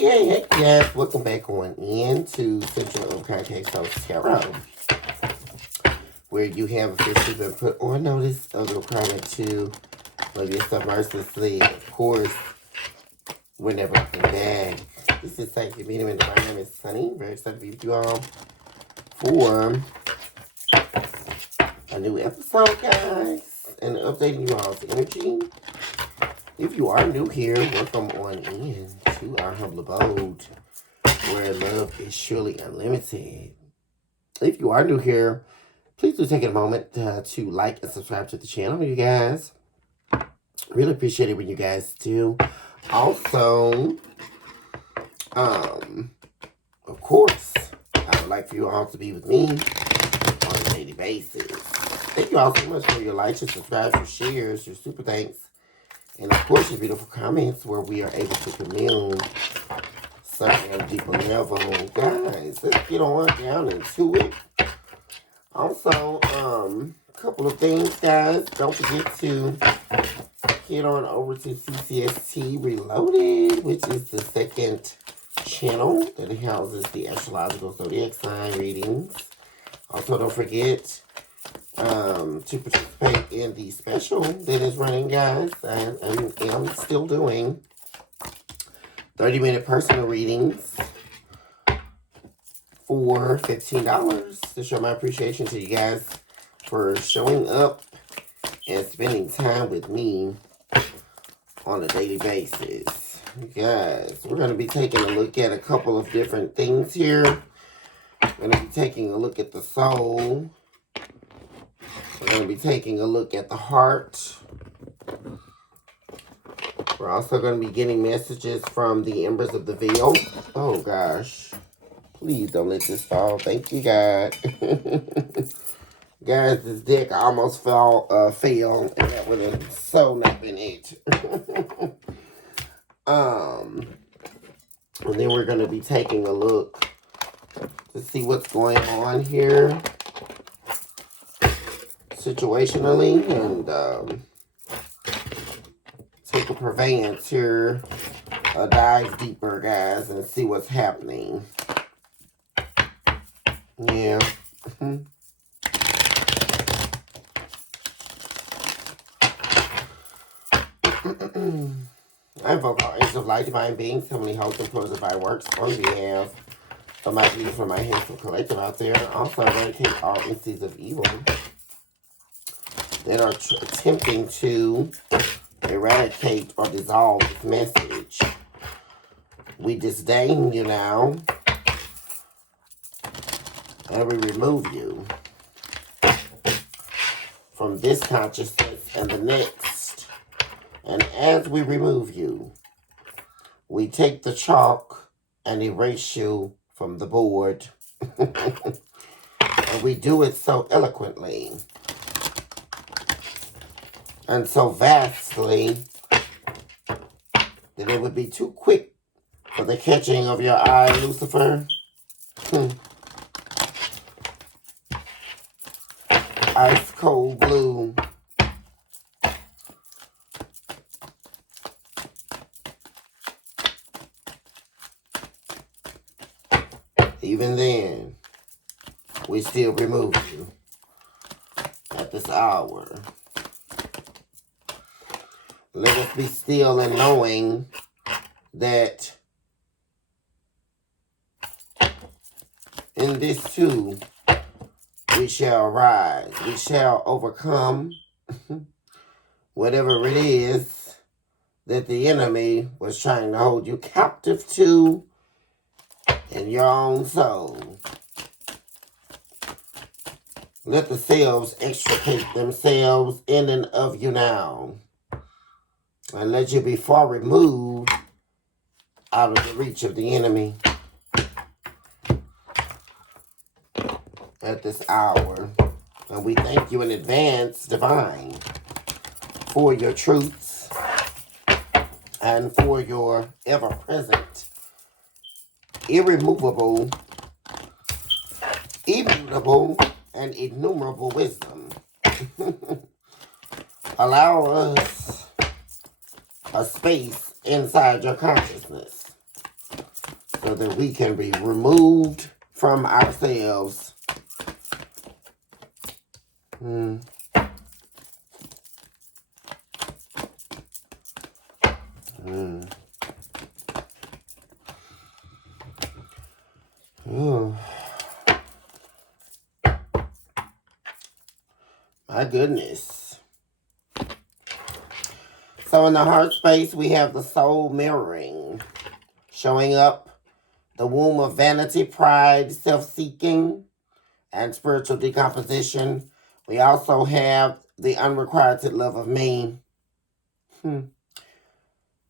Hey, yes, welcome back on into Central Oak Tarot, where you have officially been put on notice of the requirement to love yourself mercilessly. Of course, we're never looking back. This is Psychic Medium and my name is Sunny. Very excited to be with you all for a new episode, guys, and updating you all's energy. If you are new here, welcome on in to our humble abode, where love is surely unlimited. If you are new here, please do take a moment to like and subscribe to the channel, you guys. Really appreciate it when you guys do. Also, of course, I would like for you all to be with me on a daily basis. Thank you all so much for your likes, your subscribes, your shares, your super thanks, and of course your beautiful comments where we are able to commune something on a deeper level. Guys, let's get on down into it. Also, a couple of things, guys. Don't forget to head on over to CCST Reloaded, which is the second channel that houses the astrological zodiac sign readings. Also, don't forget to participate in the special that is running, guys. I am still doing 30-minute personal readings for $15 to show my appreciation to you guys for showing up and spending time with me on a daily basis. Guys, we're going to be taking a look at a couple of different things here. We're going to be taking a look at the soul. We're going to be taking a look at the heart. We're also going to be getting messages from the Embers of the Veil. Oh, gosh. Please don't let this fall. Thank you, God. Guys, this deck almost fell, and that would have so not been it. And then we're going to be taking a look to see what's going on here situationally, and take a purveyance here, a dive deeper, guys, and see what's happening. Yeah. I invoke all angels of light, divine beings, heavenly hosts, and pillars of thy works on behalf of my beings from my hands for collective out there. Also, eradicate all entities of evil that are attempting to eradicate or dissolve this message. We disdain you now, and we remove you from this consciousness and the next. And as we remove you, we take the chalk and erase you from the board. And we do it so eloquently and so vastly that it would be too quick for the catching of your eye, Lucifer. Ice cold blue. Even then, we still remove you at this hour. Let us be still in knowing that in this too, we shall rise. We shall overcome whatever it is that the enemy was trying to hold you captive to in your own soul. Let the selves extricate themselves in and of you now. And let you be far removed out of the reach of the enemy at this hour. And we thank you in advance, Divine, for your truths and for your ever-present, irremovable, immutable, and innumerable wisdom. Allow us a space inside your consciousness so that we can be removed from ourselves. Oh, my goodness. So in the heart space, we have the soul mirroring, showing up the womb of vanity, pride, self-seeking, and spiritual decomposition. We also have the unrequited love of me.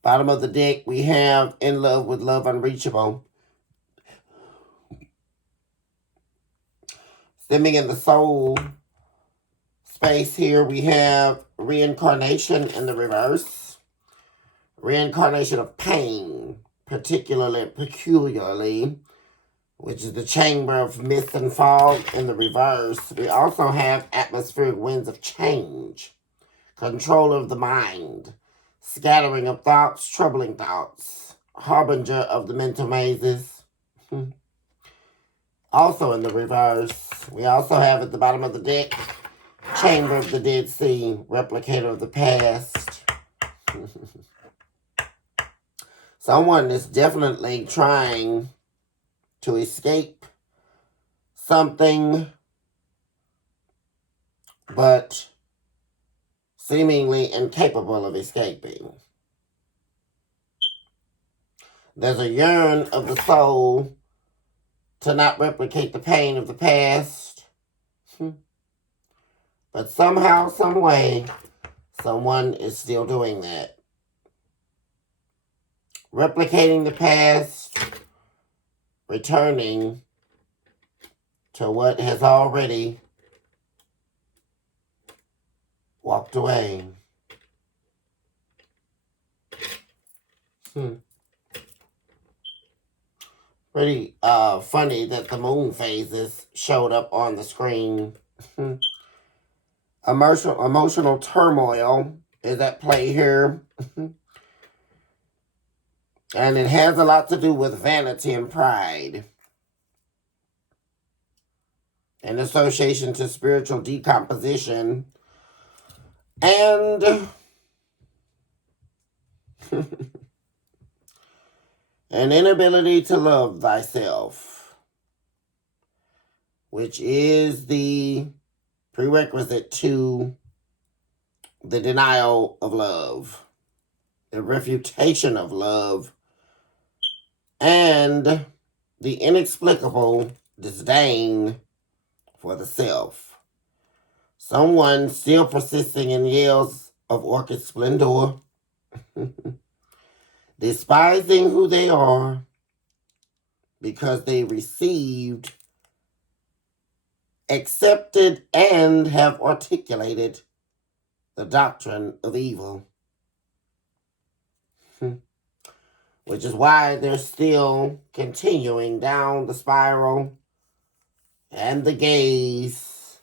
Bottom of the deck, we have in love with love unreachable. Stemming in the soul space here, we have reincarnation in the reverse. Reincarnation of pain, peculiarly, which is the chamber of mist and fog in the reverse. We also have atmospheric winds of change, control of the mind, scattering of thoughts, troubling thoughts, harbinger of the mental mazes. Also in the reverse, we also have at the bottom of the deck, chamber of the Dead Sea, replicator of the past. Someone is definitely trying to escape something, but seemingly incapable of escaping. There's a yearn of the soul to not replicate the pain of the past. But somehow, some way, someone is still doing that. Replicating the past, returning to what has already walked away. Pretty funny that the moon phases showed up on the screen. Emotional turmoil is at play here. And it has a lot to do with vanity and pride. In association to spiritual decomposition. And an inability to love thyself, which is the prerequisite to the denial of love, the refutation of love, and the inexplicable disdain for the self. Someone still persisting in yells of orchid splendor, despising who they are because they received, accepted, and have articulated the doctrine of evil. Which is why they're still continuing down the spiral and the gaze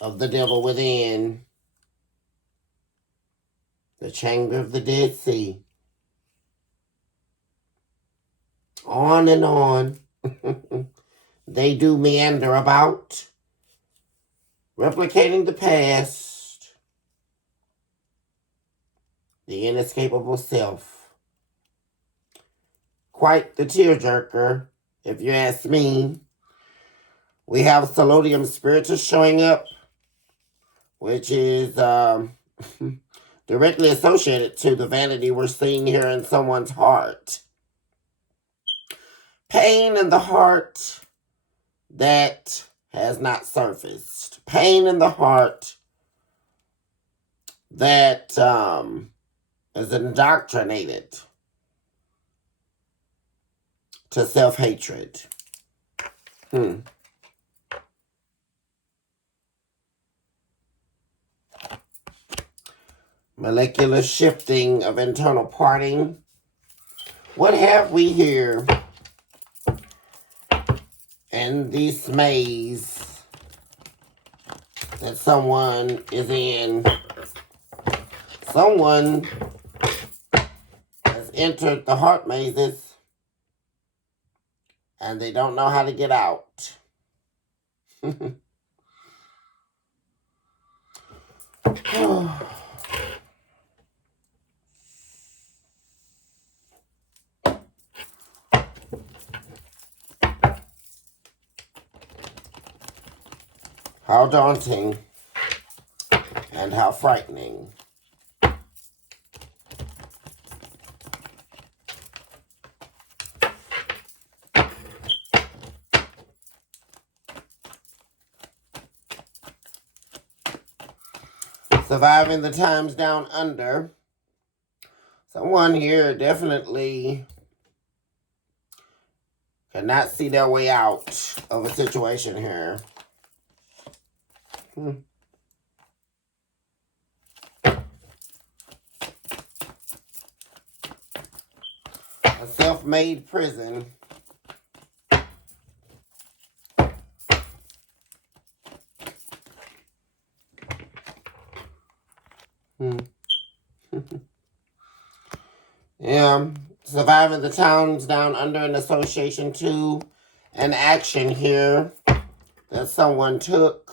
of the devil within, the chamber of the Dead Sea. On and on they do meander about, replicating the past, the inescapable self. Quite the tearjerker, if you ask me. We have Solodium Spiritus showing up, which is directly associated to the vanity we're seeing here in someone's heart. Pain in the heart that has not surfaced. Pain in the heart that is indoctrinated to self-hatred. Molecular shifting of internal parting. What have we here in this maze that someone is in? Someone has entered the heart mazes and they don't know how to get out. How daunting and how frightening. Surviving the times down under. Someone here definitely cannot see their way out of a situation here. A self-made prison. Yeah, surviving the towns down under an association to an action here that someone took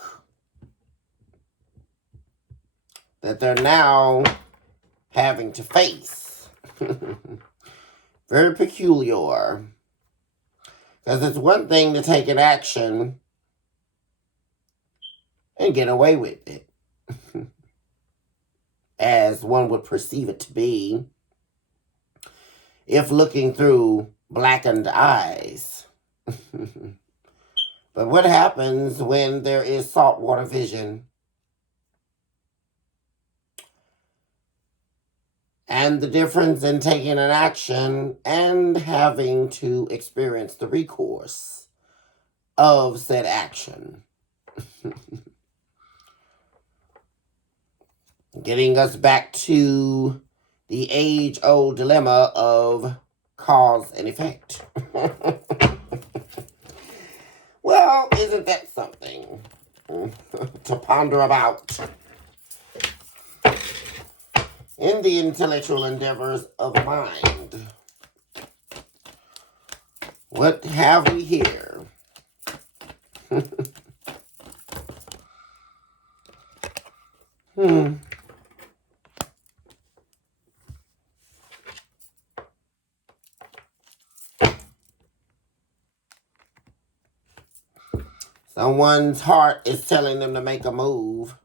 that they're now having to face. Very peculiar. Because it's one thing to take an action and get away with it, as one would perceive it to be, if looking through blackened eyes. But what happens when there is saltwater vision? And the difference in taking an action and having to experience the recourse of said action. Getting us back to the age-old dilemma of cause and effect. Well, isn't that something to ponder about in the intellectual endeavors of mind? What have we here? Someone's heart is telling them to make a move.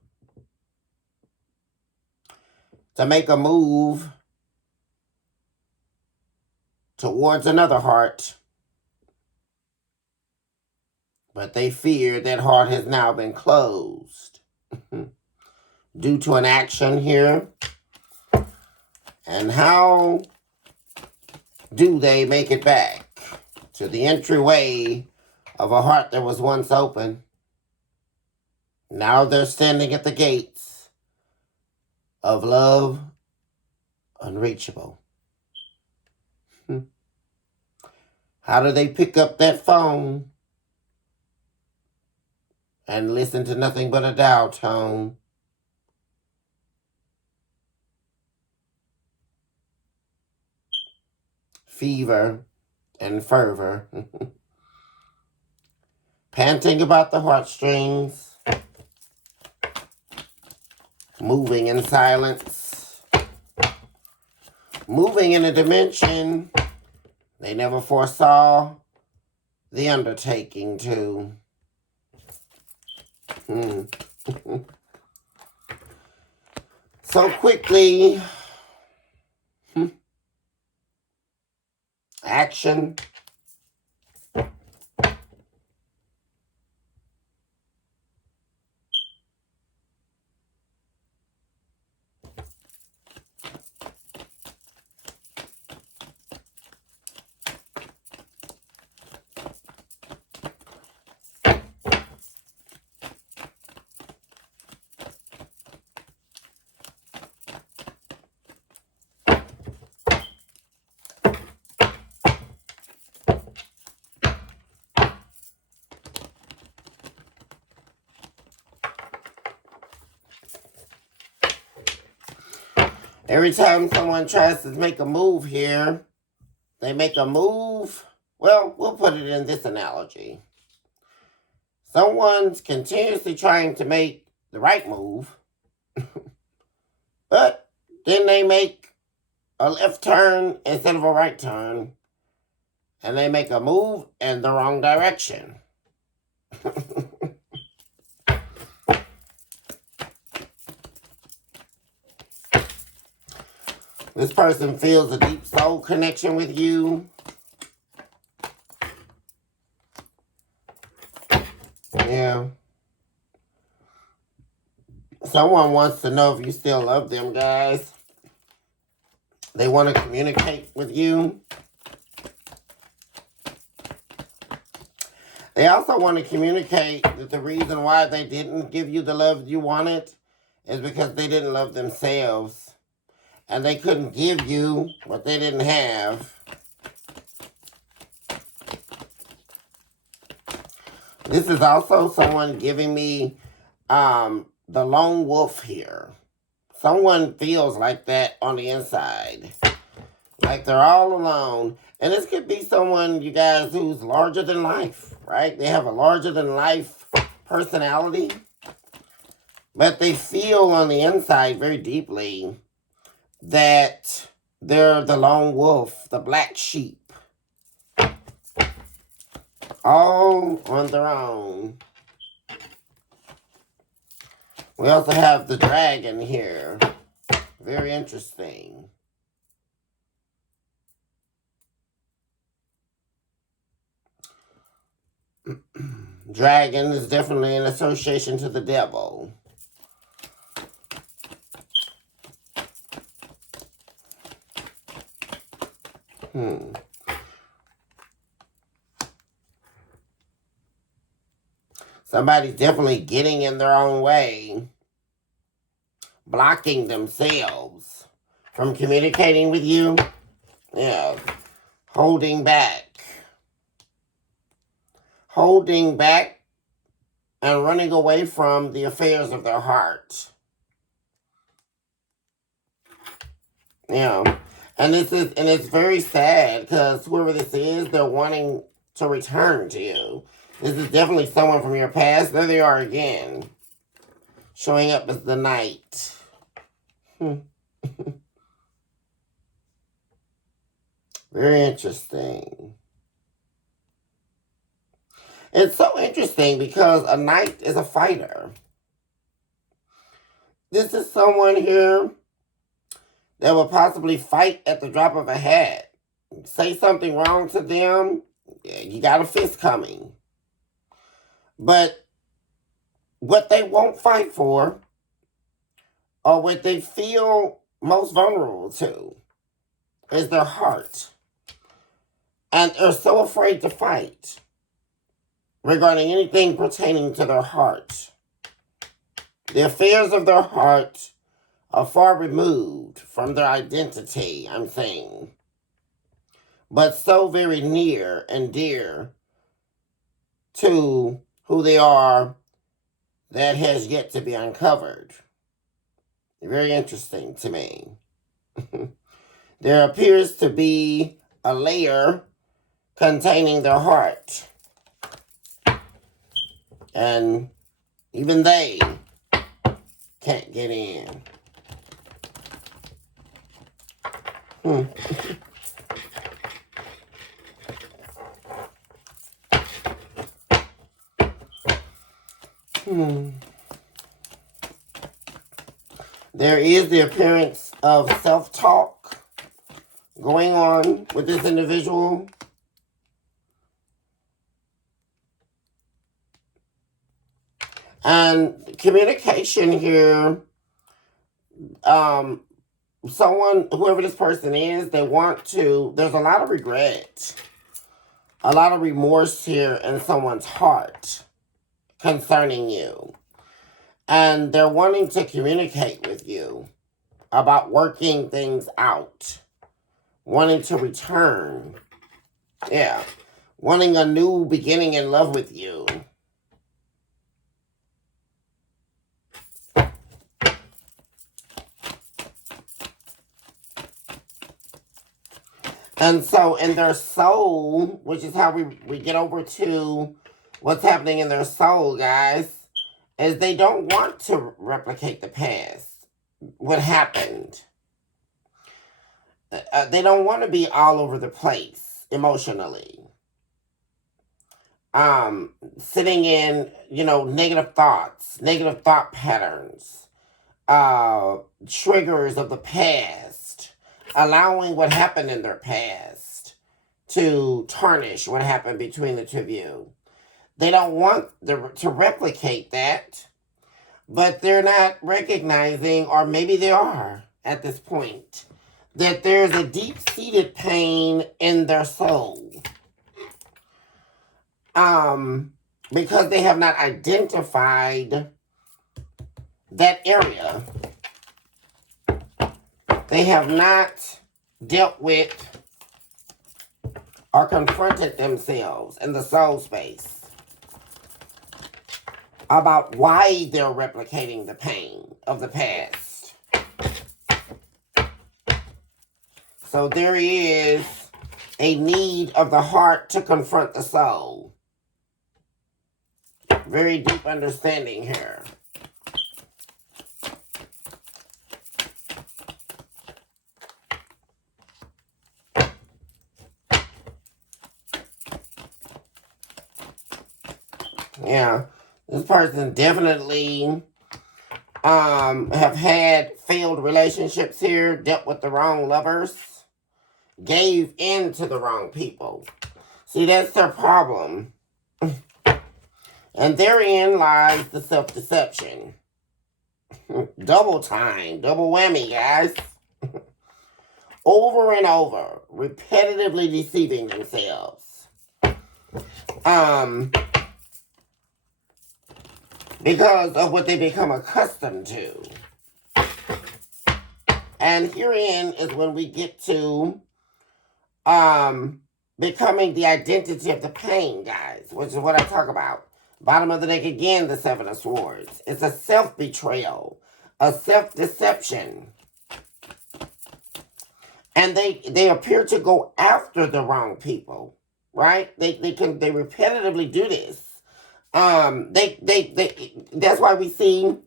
To make a move towards another heart. But they fear that heart has now been closed due to an action here. And how do they make it back to the entryway of a heart that was once open? Now they're standing at the gates of love unreachable. How do they pick up that phone and listen to nothing but a dial tone? Fever and fervor. Panting about the heartstrings. Moving in silence. Moving in a dimension they never foresaw the undertaking to. So quickly. Action. Every time someone tries to make a move here, they make a move Well, we'll put it in this analogy. Someone's continuously trying to make the right move, but then they make a left turn instead of a right turn, and they make a move in the wrong direction. This person feels a deep soul connection with you. Yeah. Someone wants to know if you still love them, guys. They want to communicate with you. They also want to communicate that the reason why they didn't give you the love you wanted is because they didn't love themselves. And they couldn't give you what they didn't have. This is also someone giving me the lone wolf here. Someone feels like that on the inside. Like they're all alone. And this could be someone, you guys, who's larger than life, right? They have a larger than life personality. But they feel on the inside very deeply that they're the lone wolf, the black sheep. All on their own. We also have the dragon here. Very interesting. Dragon is definitely an association to the devil. Somebody's definitely getting in their own way, blocking themselves from communicating with you. Yeah, holding back and running away from the affairs of their heart. Yeah, and it's very sad because whoever this is, they're wanting to return to you. This is definitely someone from your past. There they are again, showing up as the knight. Very interesting. It's so interesting because a knight is a fighter. This is someone here that will possibly fight at the drop of a hat. Say something wrong to them, you got a fist coming. But what they won't fight for, or what they feel most vulnerable to, is their heart. And they're so afraid to fight regarding anything pertaining to their heart. The affairs of their heart are far removed from their identity, I'm saying, but so very near and dear to who they are that has yet to be uncovered. Very interesting to me. There appears to be a layer containing their heart. And even they can't get in. There is the appearance of self-talk going on with this individual. And communication here, someone, whoever this person is, there's a lot of regret, a lot of remorse here in someone's heart concerning you. And they're wanting to communicate with you about working things out, wanting to return. Yeah, wanting a new beginning in love with you. And so in their soul, which is how we get over to what's happening in their soul, guys, is they don't want to replicate the past, what happened. They don't want to be all over the place emotionally. Sitting in, negative thoughts, negative thought patterns, triggers of the past, allowing what happened in their past to tarnish what happened between the two of you. They don't want to replicate that, but they're not recognizing, or maybe they are at this point, that there's a deep-seated pain in their soul. Because they have not identified that area. They have not dealt with or confronted themselves in the soul space about why they're replicating the pain of the past. So there is a need of the heart to confront the soul. Very deep understanding here. Yeah, this person definitely have had failed relationships here, dealt with the wrong lovers, gave in to the wrong people. See, that's their problem. And therein lies the self-deception. Double time, double whammy, guys. Over and over, repetitively deceiving themselves. Because of what they become accustomed to. And herein is when we get to becoming the identity of the pain, guys, which is what I talk about. Bottom of the deck again, the Seven of Swords. It's a self-betrayal, a self-deception. And they appear to go after the wrong people, right? They repetitively do this. That's why we see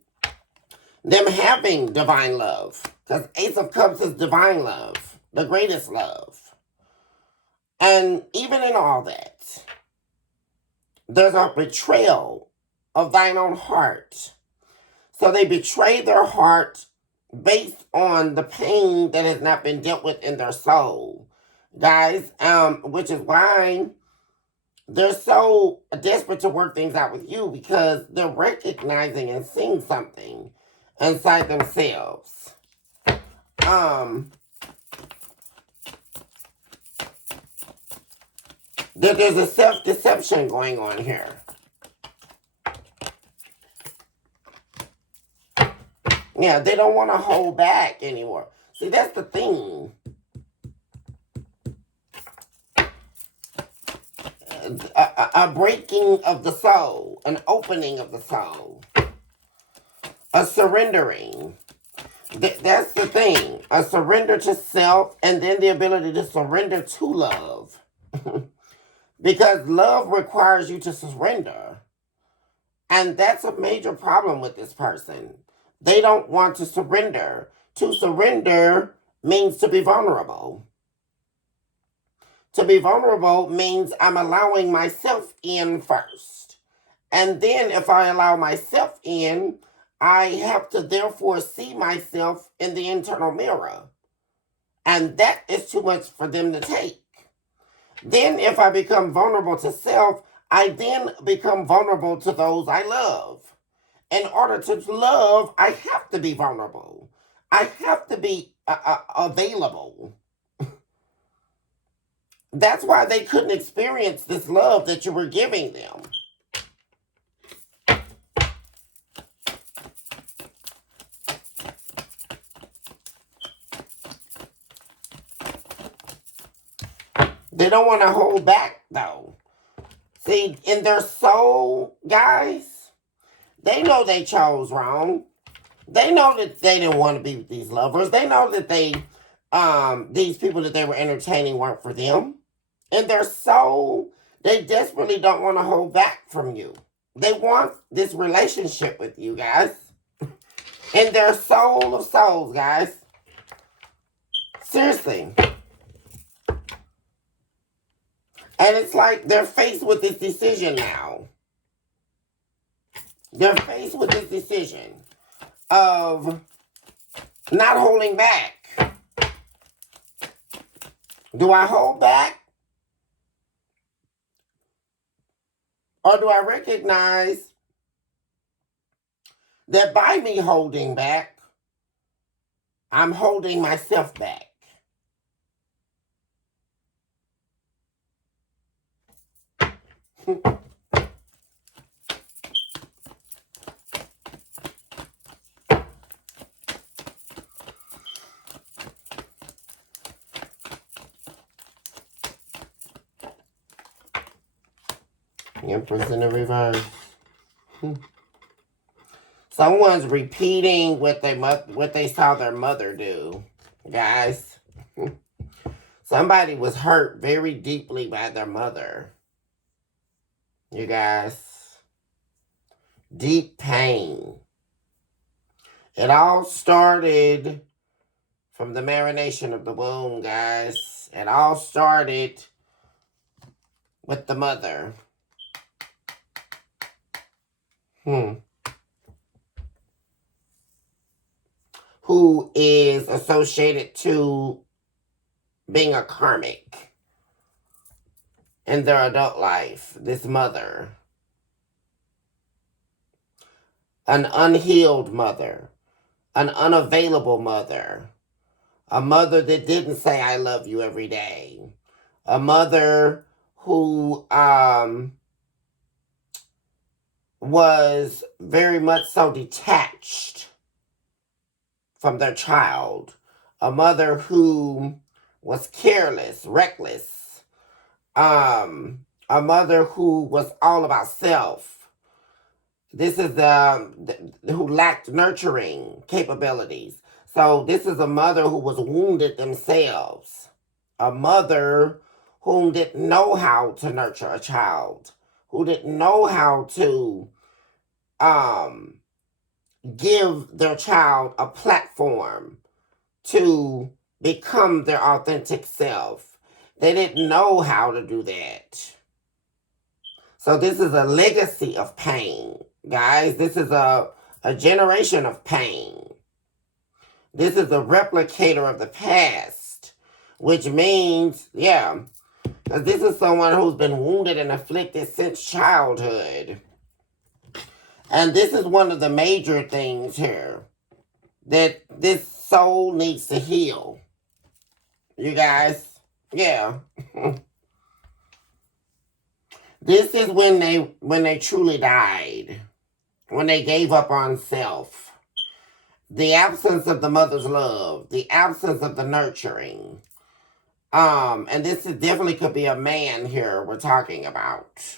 them having divine love. Because Ace of Cups is divine love, the greatest love. And even in all that, there's a betrayal of thine own heart. So they betray their heart based on the pain that has not been dealt with in their soul. Guys, which is why they're so desperate to work things out with you, because they're recognizing and seeing something inside themselves. There's a self-deception going on here. Yeah, they don't want to hold back anymore. See, that's the thing. A breaking of the soul, an opening of the soul, a surrendering. That's the thing. A surrender to self, and then the ability to surrender to love. Because love requires you to surrender. And that's a major problem with this person. They don't want to surrender. To surrender means to be vulnerable. To be vulnerable means I'm allowing myself in first. And then if I allow myself in, I have to therefore see myself in the internal mirror. And that is too much for them to take. Then if I become vulnerable to self, I then become vulnerable to those I love. In order to love, I have to be vulnerable. I have to be available. That's why they couldn't experience this love that you were giving them. They don't want to hold back, though. See, in their soul, guys, they know they chose wrong. They know that they didn't want to be with these lovers. They know that they these people that they were entertaining weren't for them. And their soul, they desperately don't want to hold back from you. They want this relationship with you, guys. In their soul of souls, guys. Seriously. And it's like they're faced with this decision now. They're faced with this decision of not holding back. Do I hold back? Or do I recognize that by me holding back, I'm holding myself back? Empress in the reverse. Someone's repeating what they saw their mother do, guys. Somebody was hurt very deeply by their mother. You guys. Deep pain. It all started from the marination of the womb, guys. It all started with the mother. Who is associated to being a karmic in their adult life. This mother. An unhealed mother. An unavailable mother. A mother that didn't say I love you every day. A mother who was very much so detached from their child. A mother who was careless, reckless. A mother who was all about self. This is who lacked nurturing capabilities. So this is a mother who was wounded themselves. A mother who didn't know how to nurture a child. Who didn't know how to give their child a platform to become their authentic self. They didn't know how to do that. So this is a legacy of pain, guys. This is a generation of pain. This is a replicator of the past, which means, yeah, because this is someone who's been wounded and afflicted since childhood. And this is one of the major things here that this soul needs to heal. You guys, yeah. This is when they truly died. When they gave up on self. The absence of the mother's love. The absence of the nurturing. And this definitely could be a man here we're talking about.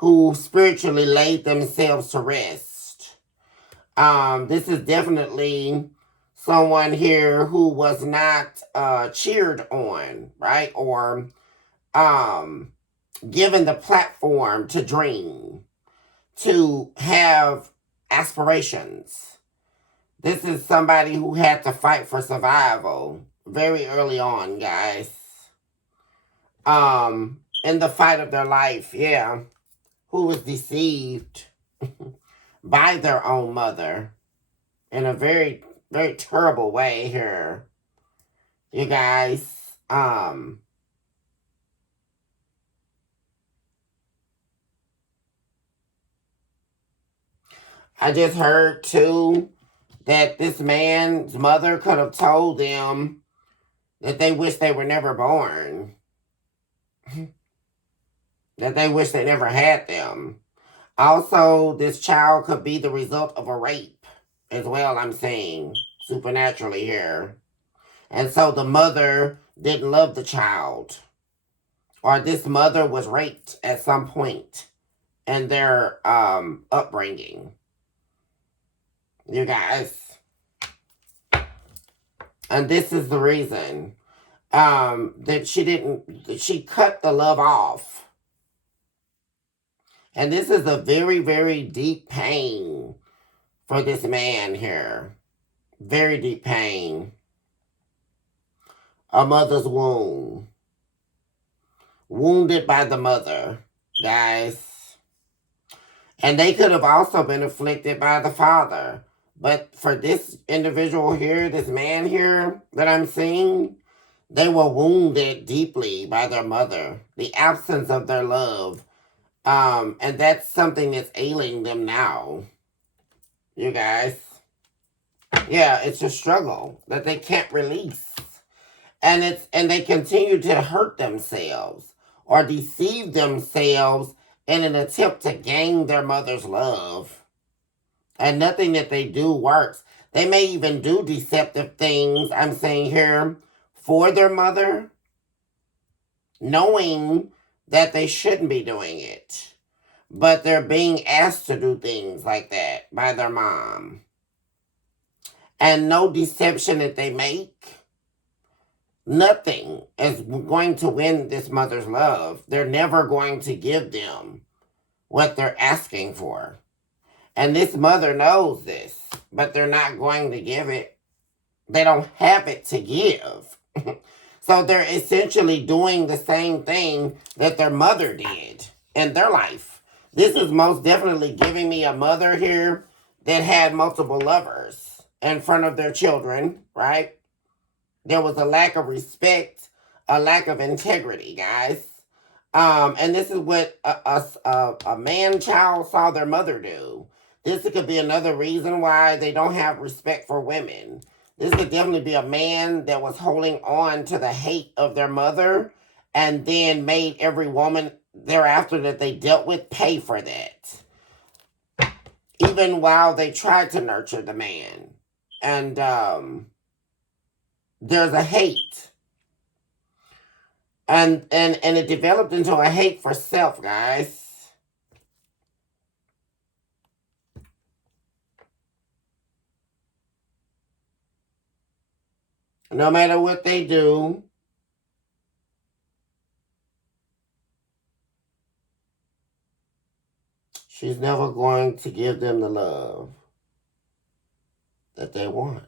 Who spiritually laid themselves to rest. This is definitely someone here who was not cheered on, right? Or given the platform to dream, to have aspirations. This is somebody who had to fight for survival very early on, guys. In the fight of their life, yeah. Who was deceived by their own mother in a very, very terrible way here. You guys, I just heard too that this man's mother could have told them that they wish they were never born. That they wish they never had them. Also, this child could be the result of a rape as well, I'm saying, supernaturally here. And so the mother didn't love the child. Or this mother was raped at some point in their upbringing. You guys. And this is the reason that she cut the love off. And this is a very, very deep pain for this man here. Very deep pain. A mother's wound. Wounded by the mother, guys. And they could have also been afflicted by the father. But for this individual here, this man here that I'm seeing, they were wounded deeply by their mother. The absence of their love. And that's something that's ailing them now. You guys. Yeah, it's a struggle that they can't release. And they continue to hurt themselves or deceive themselves in an attempt to gain their mother's love. And nothing that they do works. They may even do deceptive things, I'm saying here, for their mother, knowing that they shouldn't be doing it. But they're being asked to do things like that by their mom. And no deception that they make, nothing is going to win this mother's love. They're never going to give them what they're asking for. And this mother knows this, but they're not going to give it. They don't have it to give. So they're essentially doing the same thing that their mother did in their life. This is most definitely giving me a mother here that had multiple lovers in front of their children, right? There was a lack of respect, a lack of integrity, guys. And this is what a man-child saw their mother do. This could be another reason why they don't have respect for women. This could definitely be a man that was holding on to the hate of their mother and then made every woman thereafter that they dealt with pay for that. Even while they tried to nurture the man. And there's a hate. And it developed into a hate for self, guys. No matter what they do, she's never going to give them the love that they want.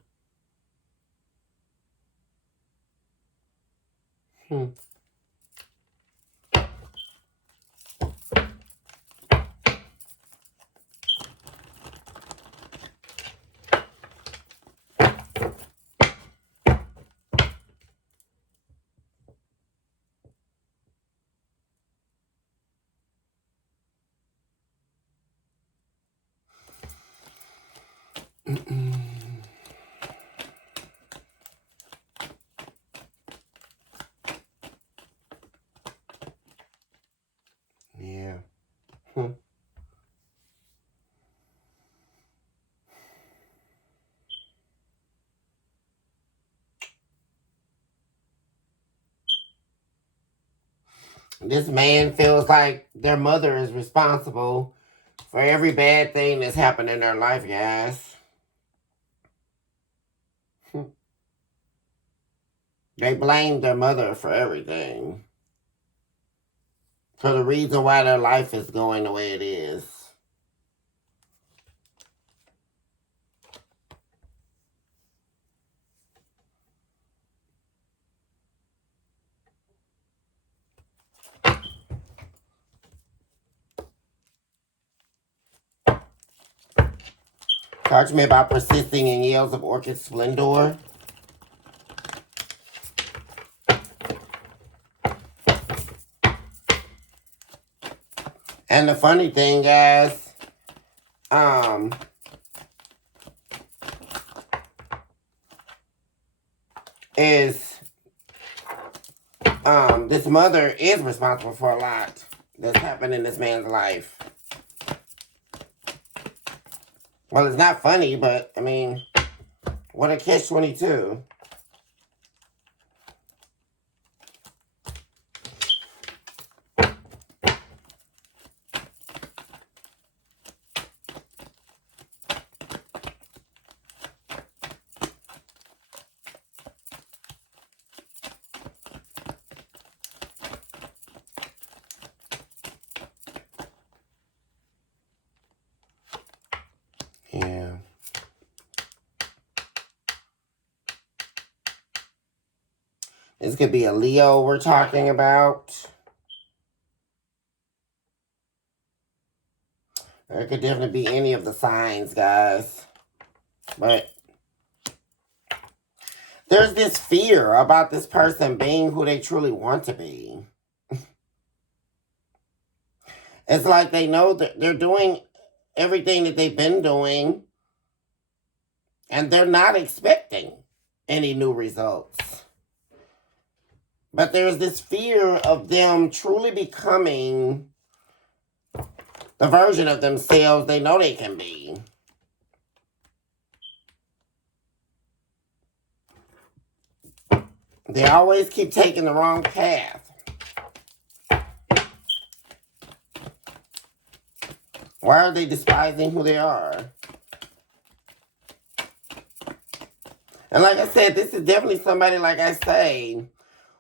Yeah. This man feels like their mother is responsible for every bad thing that's happened in their life, guys. They blame their mother for everything. For the reason why their life is going the way it is. Talk to me about persisting in yells of orchid splendor. And the funny thing, guys, is this mother is responsible for a lot that's happened in this man's life. Well, it's not funny, but I mean, what a catch-22. This could be a Leo we're talking about. Or it could definitely be any of the signs, guys. But there's this fear about this person being who they truly want to be. It's like they know that they're doing everything that they've been doing, and they're not expecting any new results. But there's this fear of them truly becoming the version of themselves they know they can be. They always keep taking the wrong path. Why are they despising who they are? And like I said, this is definitely somebody, like I say,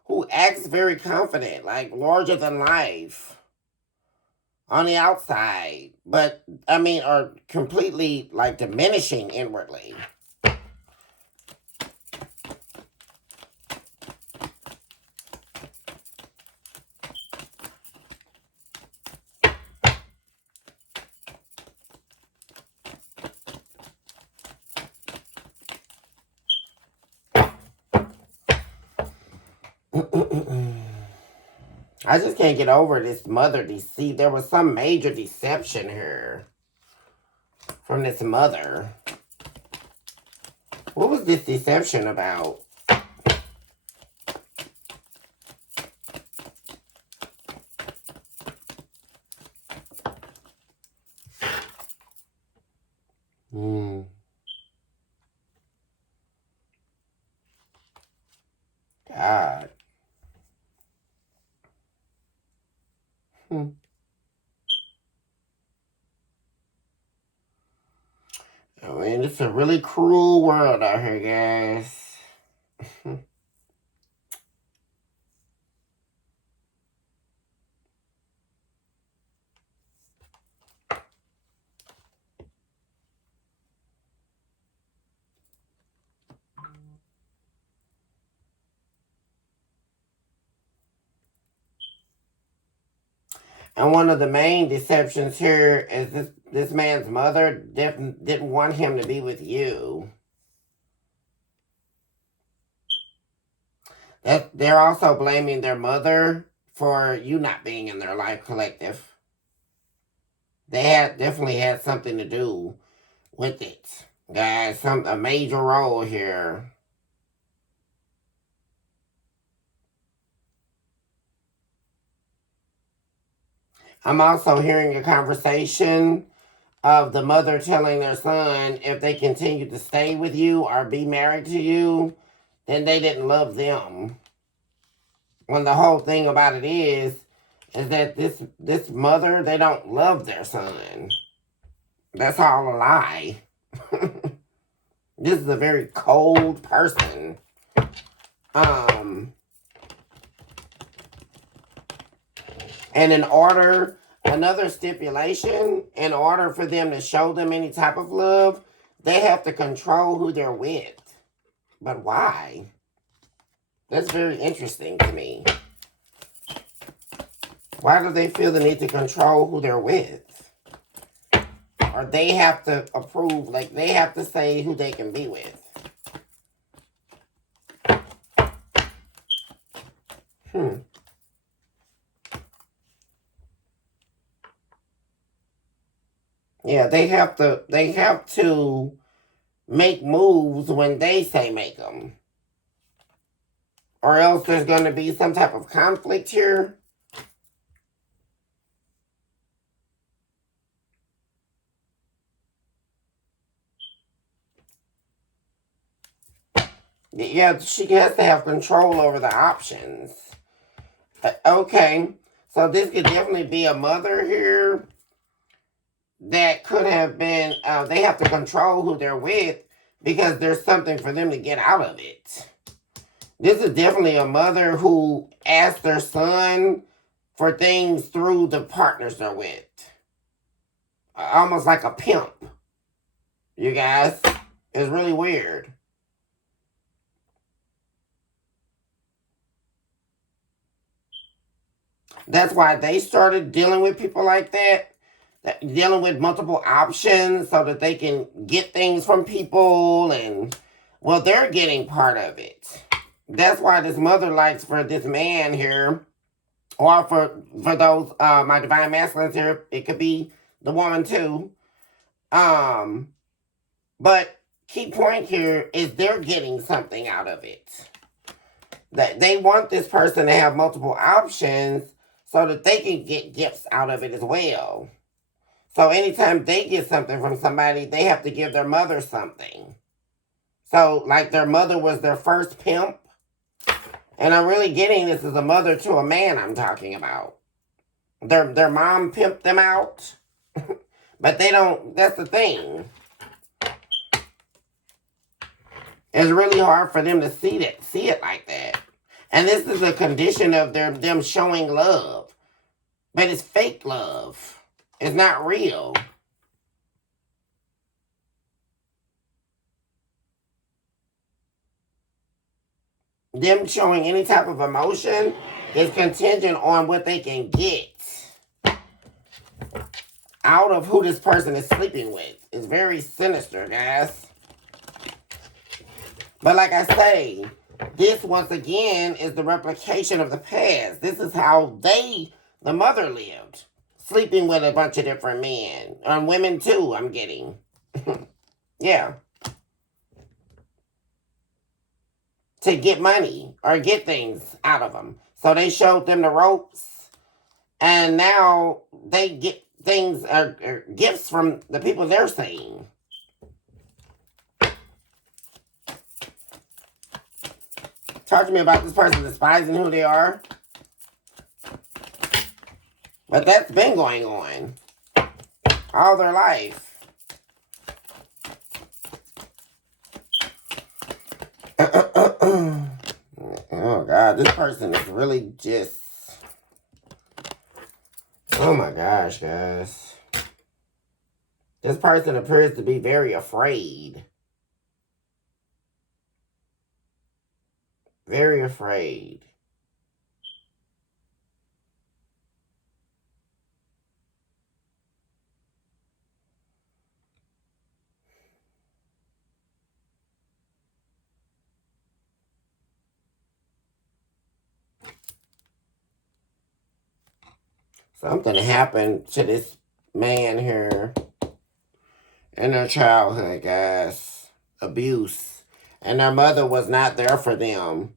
who acts very confident, like larger than life on the outside, but I mean, are completely like diminishing inwardly. I just can't get over this mother deceit. There was some major deception here from this mother. What was this deception about? God. I mean, it's a really cruel world out here, guys. And one of the main deceptions here is this man's mother didn't want him to be with you. That they're also blaming their mother for you not being in their life collective. They definitely had something to do with it, guys. A major role here. I'm also hearing a conversation of the mother telling their son if they continue to stay with you or be married to you, then they didn't love them. When the whole thing about it is that this mother, they don't love their son. That's all a lie. This is a very cold person. And another stipulation, in order for them to show them any type of love, they have to control who they're with. But why? That's very interesting to me. Why do they feel the need to control who they're with? Or they have to approve, like they have to say who they can be with. Yeah, they have to make moves when they say make them. Or else there's going to be some type of conflict here. Yeah, she has to have control over the options. Okay, so this could definitely be a mother here that could have been, they have to control who they're with because there's something for them to get out of it. This is definitely a mother who asked their son for things through the partners they're with. Almost like a pimp. You guys, it's really weird. That's why they started dealing with people like that, dealing with multiple options so that they can get things from people, and well, they're getting part of it. That's why this mother likes for this man here, or for those my divine masculines here, it could be the woman too. But key point here is they're getting something out of it. That they want this person to have multiple options so that they can get gifts out of it as well. So anytime they get something from somebody, they have to give their mother something. So like their mother was their first pimp. And I'm really getting this as a mother to a man I'm talking about. Their mom pimped them out. But they don't, that's the thing. It's really hard for them to see it like that. And this is a condition of them showing love. But it's fake love. It's not real. Them showing any type of emotion is contingent on what they can get out of who this person is sleeping with. It's very sinister, guys. But like I say, this once again is the replication of the past. This is how the mother lived. Sleeping with a bunch of different men. And women too, I'm getting. Yeah. To get money or get things out of them. So they showed them the ropes. And now they get things or gifts from the people they're seeing. Talk to me about this person despising who they are. But that's been going on all their life. Oh God, this person is really just... Oh my gosh, guys. This person appears to be very afraid. Very afraid. Something happened to this man here in their childhood, guys. Abuse. And their mother was not there for them.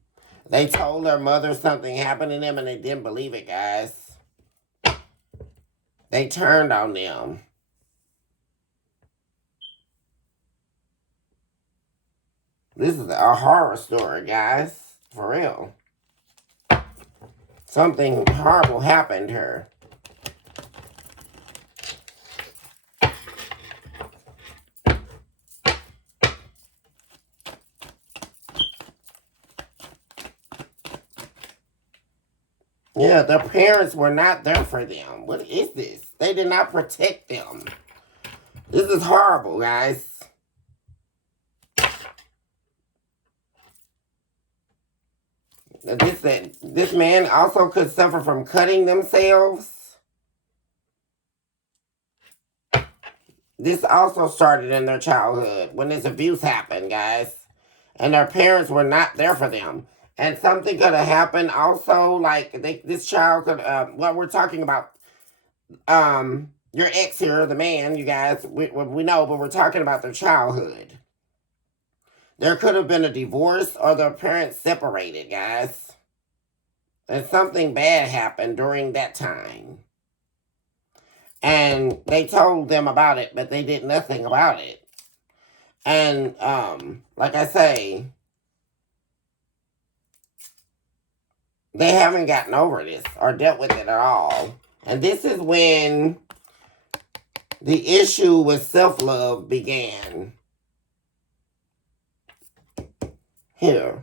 They told their mother something happened to them and they didn't believe it, guys. They turned on them. This is a horror story, guys. For real. Something horrible happened to her. Yeah, their parents were not there for them. What is this? They did not protect them. This is horrible, guys. This man also could suffer from cutting themselves. This also started in their childhood when this abuse happened, guys. And their parents were not there for them. And something could have happened also, like this child could, what we're talking about, your ex here, the man, you guys, we know, but we're talking about their childhood. There could have been a divorce or their parents separated, guys. And something bad happened during that time. And they told them about it, but they did nothing about it. And, like I say, they haven't gotten over this or dealt with it at all. And this is when the issue with self-love began. Here.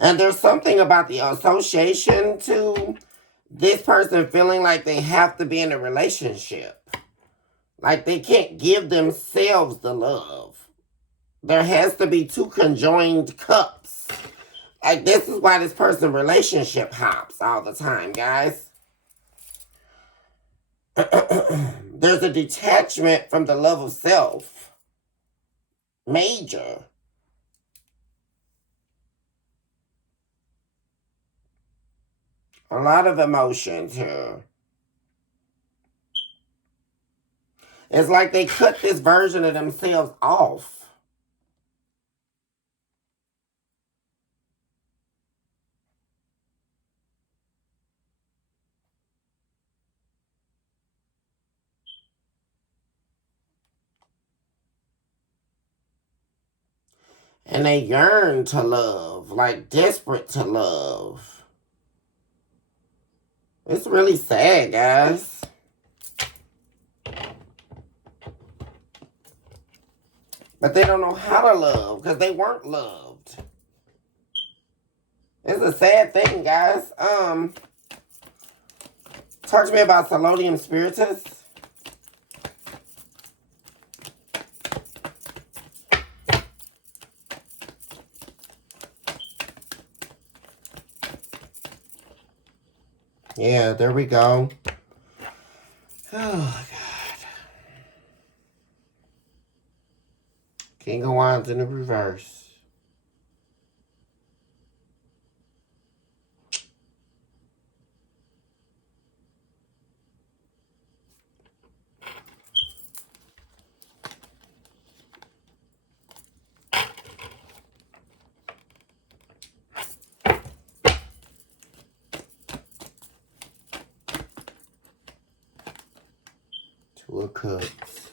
And there's something about the association to this person feeling like they have to be in a relationship. Like they can't give themselves the love. There has to be two conjoined cups. Like, this is why this person relationship hops all the time, guys. There's a detachment from the love of self. Major. A lot of emotions here. It's like they cut this version of themselves off. And they yearn to love, like desperate to love. It's really sad, guys. But they don't know how to love because they weren't loved. It's a sad thing, guys. Talk to me about Solodium Spiritus. Yeah, there we go. Oh, God. King of Wands in the reverse. Two of Cups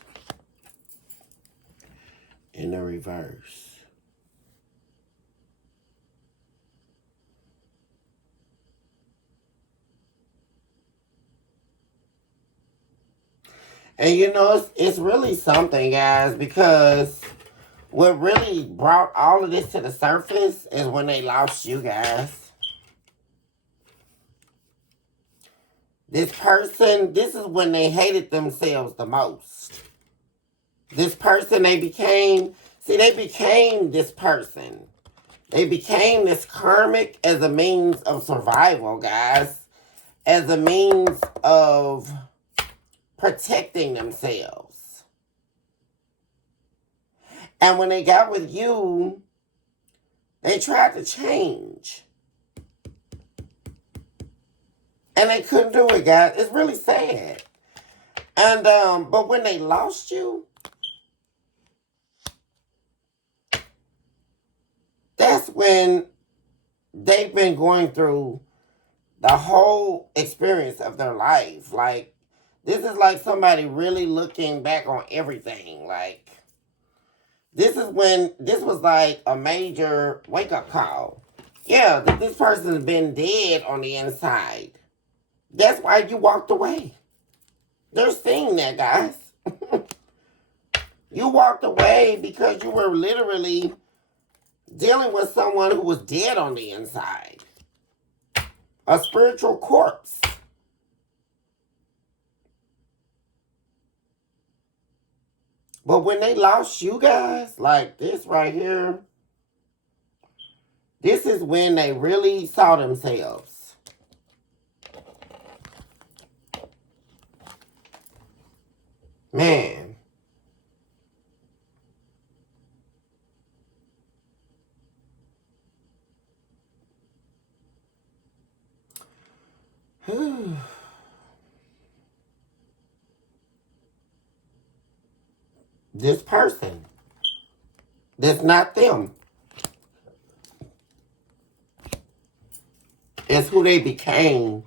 in the reverse. And you know, it's really something, guys, because what really brought all of this to the surface is when they lost you guys. This person, this is when they hated themselves the most. This person they became this person. They became this karmic as a means of survival, guys. As a means of protecting themselves. And when they got with you, they tried to change. And they couldn't do it, guys. It's really sad. And but when they lost you, that's when they've been going through the whole experience of their life. Like, this is like somebody really looking back on everything. Like, this was like a major wake-up call. Yeah, this person's been dead on the inside. That's why you walked away. They're seeing that, guys. You walked away because you were literally dealing with someone who was dead on the inside. A spiritual corpse. But when they lost you guys, like this right here, this is when they really saw themselves. Man. This person. That's not them. It's who they became.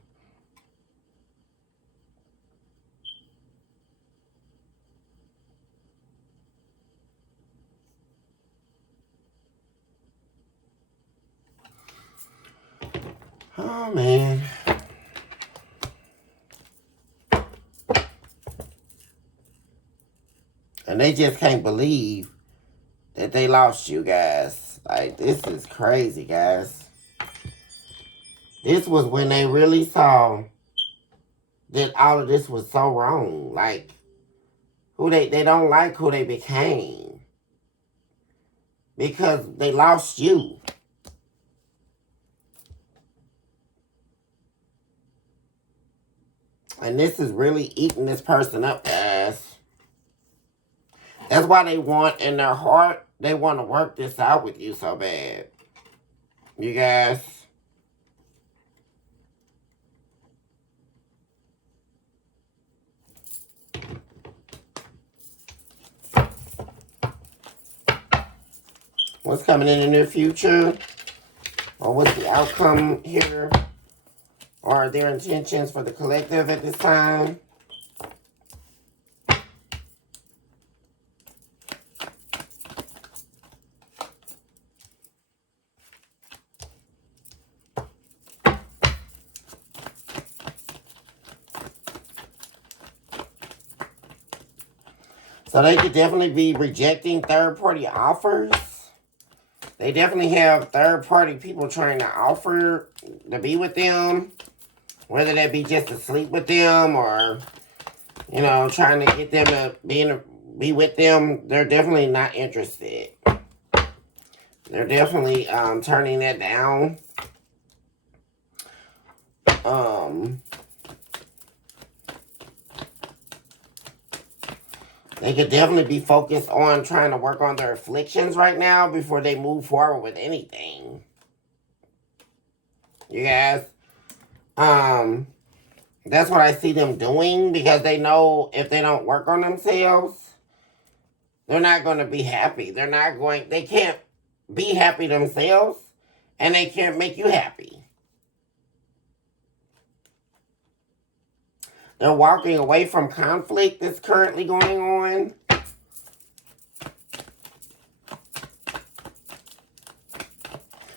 Oh, man. And they just can't believe that they lost you guys. Like, this is crazy, guys. This was when they really saw that all of this was so wrong. Like, who they don't like who they became. Because they lost you. And this is really eating this person up, guys. That's why they want, in their heart, they want to work this out with you so bad. You guys. What's coming in the near future? Or what's the outcome here? Or are their intentions for the collective at this time? So they could definitely be rejecting third-party offers. They definitely have third-party people trying to offer to be with them. Whether that be just to sleep with them or, you know, trying to get them to be with them. They're definitely not interested. They're definitely turning that down. They could definitely be focused on trying to work on their afflictions right now before they move forward with anything. You guys? That's what I see them doing, because they know if they don't work on themselves, they're not going to be happy. They can't be happy themselves, and they can't make you happy. They're walking away from conflict that's currently going on.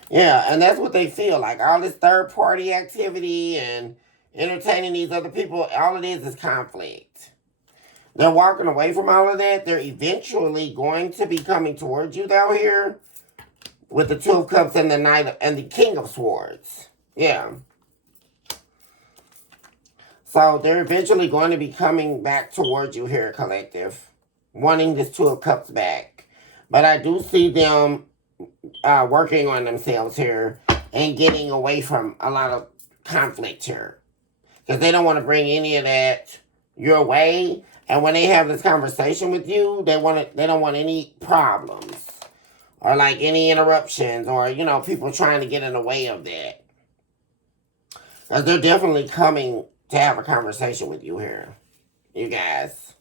Yeah, and that's what they feel like. All this third-party activity and entertaining these other people, all it is conflict. They're walking away from all of that. They're eventually going to be coming towards you down here with the Two of Cups and the Knight and the King of Swords. Yeah. So they're eventually going to be coming back towards you here, collective, wanting this Two of Cups back. But I do see them working on themselves here and getting away from a lot of conflict here, because they don't want to bring any of that your way. And when they have this conversation with you, they don't want any problems or like any interruptions or, you know, people trying to get in the way of that. Because they're definitely coming to have a conversation with you here, you guys.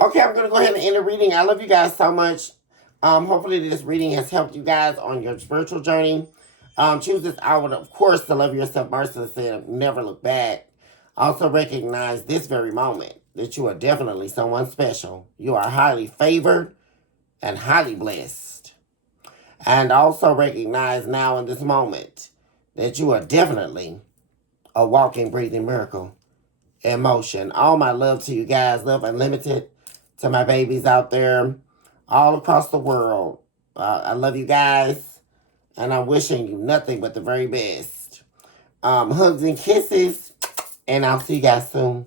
Okay, I'm going to go ahead and end the reading. I love you guys so much. Hopefully this reading has helped you guys on your spiritual journey. Choose this hour, of course, to love yourself mercilessly and never look back. Also recognize this very moment that you are definitely someone special. You are highly favored and highly blessed. And also recognize now in this moment that you are definitely a walking, breathing miracle in motion. All my love to you guys. Love unlimited to my babies out there all across the world. I love you guys. And I'm wishing you nothing but the very best. Hugs and kisses. And I'll see you guys soon.